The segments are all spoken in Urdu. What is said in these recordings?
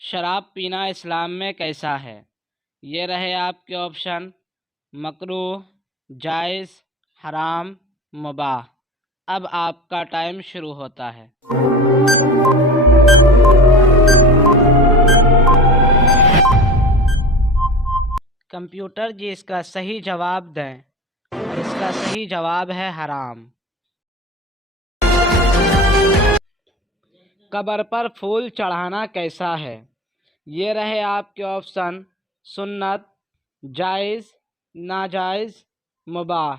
شراب پینا اسلام میں کیسا ہے؟ یہ رہے آپ کے آپشن: مکروہ، جائز، حرام، مباح۔ اب آپ کا ٹائم شروع ہوتا ہے۔ کمپیوٹر جی اس کا صحیح جواب دیں، اور اس کا صحیح جواب ہے حرام۔ قبر پر پھول چڑھانا کیسا ہے؟ یہ رہے آپ کے آپشن: سنت، جائز، ناجائز، مباح۔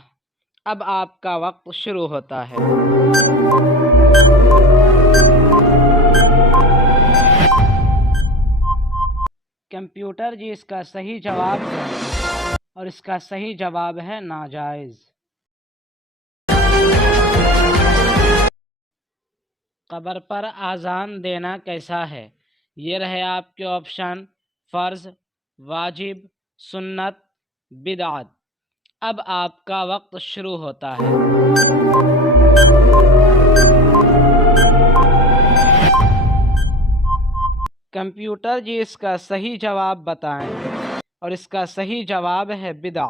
اب آپ کا وقت شروع ہوتا ہے۔ کمپیوٹر جی اس کا صحیح جواب دیں، اور اس کا صحیح جواب ہے ناجائز۔ قبر پر اذان دینا کیسا ہے؟ یہ رہے آپ کے آپشن: فرض، واجب، سنت، بدعت۔ اب آپ کا وقت شروع ہوتا ہے۔ کمپیوٹر جی اس کا صحیح جواب بتائیں، اور اس کا صحیح جواب ہے بدعت۔